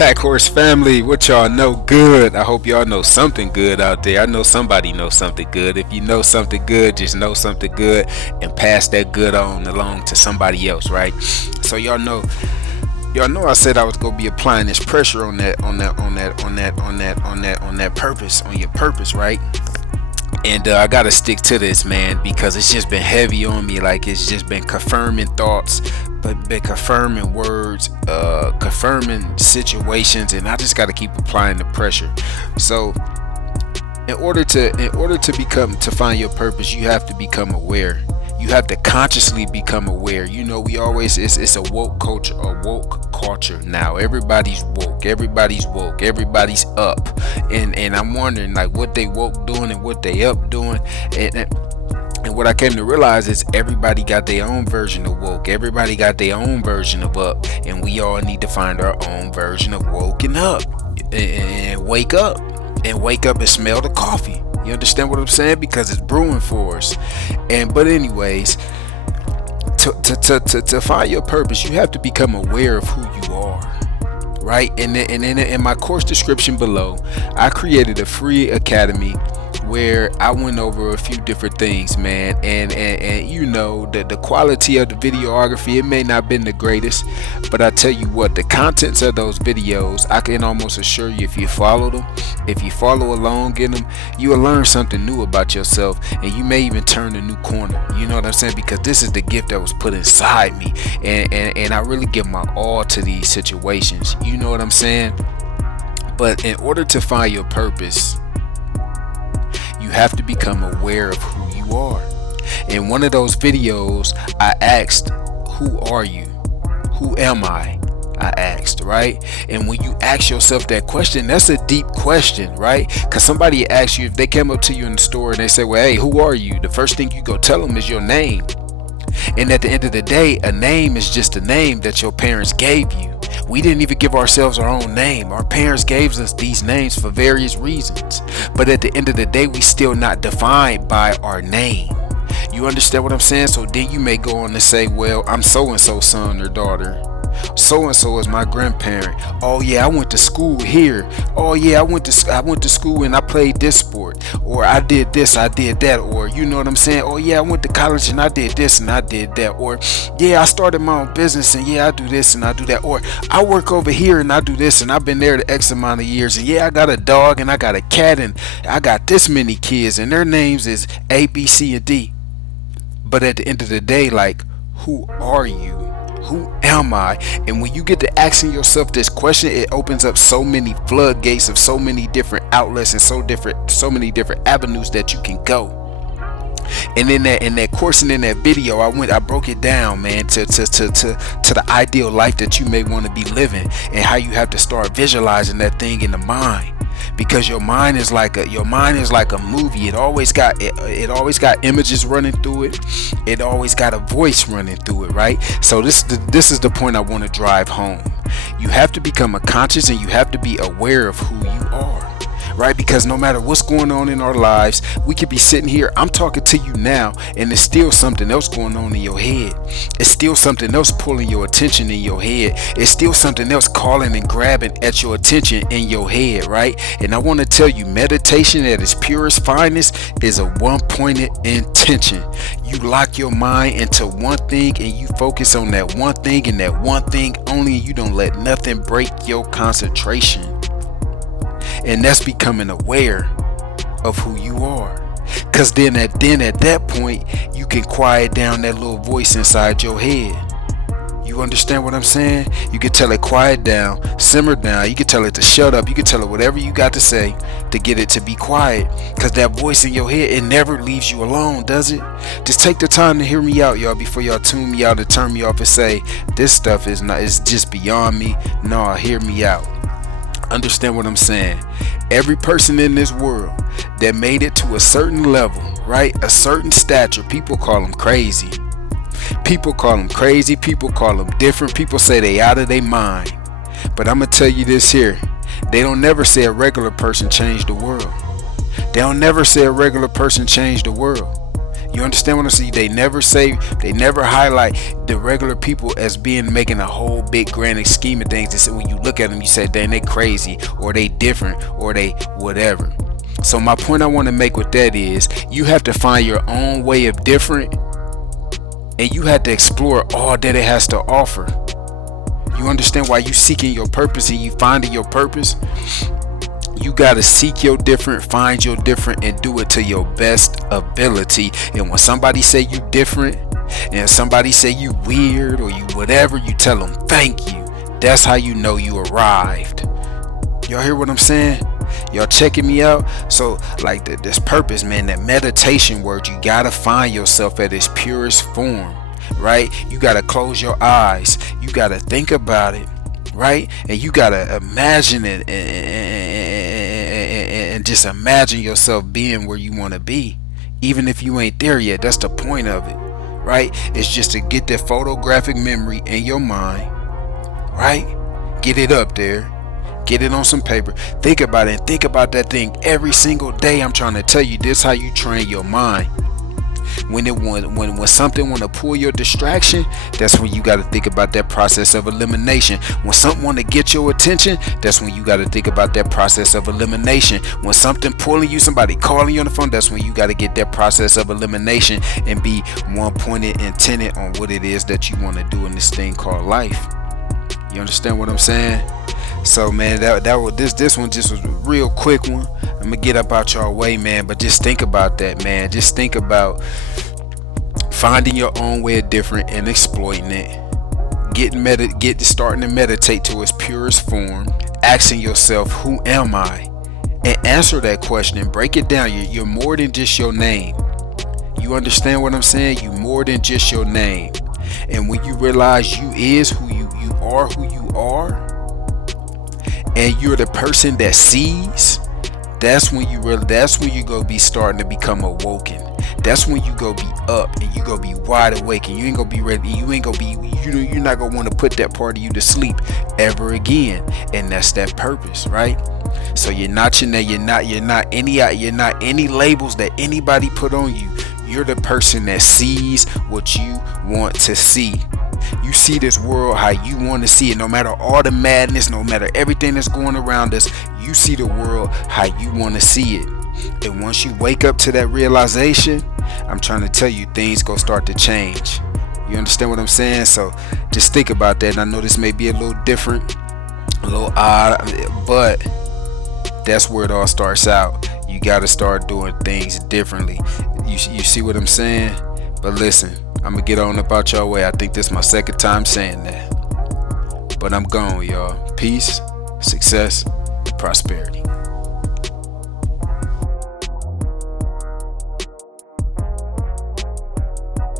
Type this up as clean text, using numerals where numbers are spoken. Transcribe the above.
Pack Horse family, what y'all know good? I hope y'all know something good out there. I know somebody knows something good. If you know something good, just know something good and pass that good on along to somebody else, right? So y'all know I said I was gonna be applying this pressure on that purpose, on your purpose, right? And I gotta stick to this, man, because it's just been heavy on me. Like, it's just been confirming thoughts, but been confirming words, confirming situations, and I just gotta keep applying the pressure. So in order to find your purpose, you have to become aware. You have to consciously become aware. We always, it's a woke culture now. Everybody's woke, everybody's up, and I'm wondering, like, what they woke doing and what they up doing. And what I came to realize is everybody got their own version of woke. Everybody got their own version of up, and we all need to find our own version of woken up, and wake up and smell the coffee. You understand what I'm saying? Because it's brewing for us. But anyways, to find your purpose, you have to become aware of who you are, right? And in my course description below, I created a free academy where I went over a few different things, man, and the quality of the videography, it may not been the greatest, but I tell you what, the contents of those videos, I can almost assure you, if you follow them, if you follow along in them, you will learn something new about yourself, and you may even turn a new corner. You know what I'm saying? Because this is the gift that was put inside me, and I really give my all to these situations. You know what I'm saying? But in order to find your purpose, you have to become aware of who you are. In one of those videos, I asked, who are you? Who am I asked, right? And when you ask yourself that question, that's a deep question, right? Because somebody asks you, if they came up to you in the store and they say, well, hey, who are you? The first thing you go tell them is your name. And at the end of the day, a name is just a name that your parents gave you. We didn't even give ourselves our own name. Our parents gave us these names for various reasons. But at the end of the day, we still not defined by our name. You understand what I'm saying? So then you may go on to say, well, I'm so-and-so son or daughter. So-and-so is my grandparent. Oh yeah, I went to school here. Oh yeah, I went to school and I played this sport. Or I did this, I did that. Or you know what I'm saying? Oh yeah, I went to college and I did this and I did that. Or yeah, I started my own business and yeah, I do this and I do that. Or I work over here and I do this and I've been there the X amount of years. And yeah, I got a dog and I got a cat and I got this many kids and their names is A, B, C, and D. But at the end of the day, like, who are you? Who am I? And when you get to asking yourself this question, it opens up so many floodgates of so many different outlets and so many different avenues that you can go. And in that course and in that video, I broke it down, man, to the ideal life that you may want to be living, and how you have to start visualizing that thing in the mind. Because your mind is like a movie. It always got images running through it. It always got a voice running through it, right? So this is the point I want to drive home. You have to become a conscious, and you have to be aware of who you are. Right? Because no matter what's going on in our lives, we could be sitting here, I'm talking to you now, and there's still something else going on in your head. It's still something else pulling your attention in your head. It's still something else calling and grabbing at your attention in your head, right? And I want to tell you, meditation at its purest finest is a one-pointed intention. You lock your mind into one thing and you focus on that one thing and that one thing only, and you don't let nothing break your concentration. And that's becoming aware of who you are. Because then at that point, you can quiet down that little voice inside your head. You understand what I'm saying? You can tell it quiet down, simmer down. You can tell it to shut up. You can tell it whatever you got to say to get it to be quiet. Because that voice in your head, it never leaves you alone, does it? Just take the time to hear me out, y'all, before y'all tune me out and turn me off and say, this stuff is just beyond me. No, hear me out. Understand what I'm saying? Every person in this world that made it to a certain level, right? A certain stature, people call them crazy. People call them crazy. People call them different. People say they out of their mind. But I'm going to tell you this here. They don't never say a regular person changed the world. They don't never say a regular person changed the world. You understand what I'm saying? They never highlight the regular people as being making a whole big grand scheme of things. And so when you look at them, you say, dang, they crazy, or they different, or they whatever. So my point I want to make with that is you have to find your own way of different, and you have to explore all that it has to offer. You understand why you seeking your purpose and you finding your purpose? You gotta seek your different, find your different, and do it to your best ability. And when somebody say you different, and somebody say you weird or you whatever, you tell them thank you. That's how you know you arrived. Y'all hear what I'm saying? Y'all checking me out? So like this purpose, man, that meditation word, you gotta find yourself at its purest form, right? You gotta close your eyes. You gotta think about it, right? And you gotta imagine it and just imagine yourself being where you want to be, even if you ain't there yet. That's the point of it, right? It's just to get that photographic memory in your mind, right? Get it up there, get it on some paper, think about it, and think about that thing every single day. I'm trying to tell you, this how you train your mind. When something want to pull your distraction, that's when you got to think about that process of elimination. When something want to get your attention, that's when you got to think about that process of elimination. When something pulling you, somebody calling you on the phone, that's when you got to get that process of elimination and be one pointed intended on what it is that you want to do in this thing called life. You understand what I'm saying? So man, this one just was a real quick one. I'm gonna get up out your way, man, but just think about that, man. Just think about finding your own way of different and exploiting it. Starting to meditate to its purest form, asking yourself, who am I? And answer that question and break it down. You're more than just your name. You understand what I'm saying? You more than just your name. And when you realize you is who you are, and you're the person that sees, that's when you go be starting to become awoken. That's when you go be up and you go be wide awake, and you ain't gonna be ready. You're not gonna want to put that part of you to sleep ever again. And that's that purpose, right? So you're not your name. You're not any labels that anybody put on you. You're the person that sees what you want to see. You see this world how you want to see it. No matter all the madness, no matter everything that's going around us, you see the world how you want to see it. And once you wake up to that realization, I'm trying to tell you, things go start to change. You understand what I'm saying? So just think about that. And I know this may be a little different, a little odd, but that's where it all starts out. You got to start doing things differently. You see what I'm saying? But listen, I'm gonna get on about your way. I think this is my second time saying that, but I'm gone, y'all. Peace, success, and prosperity.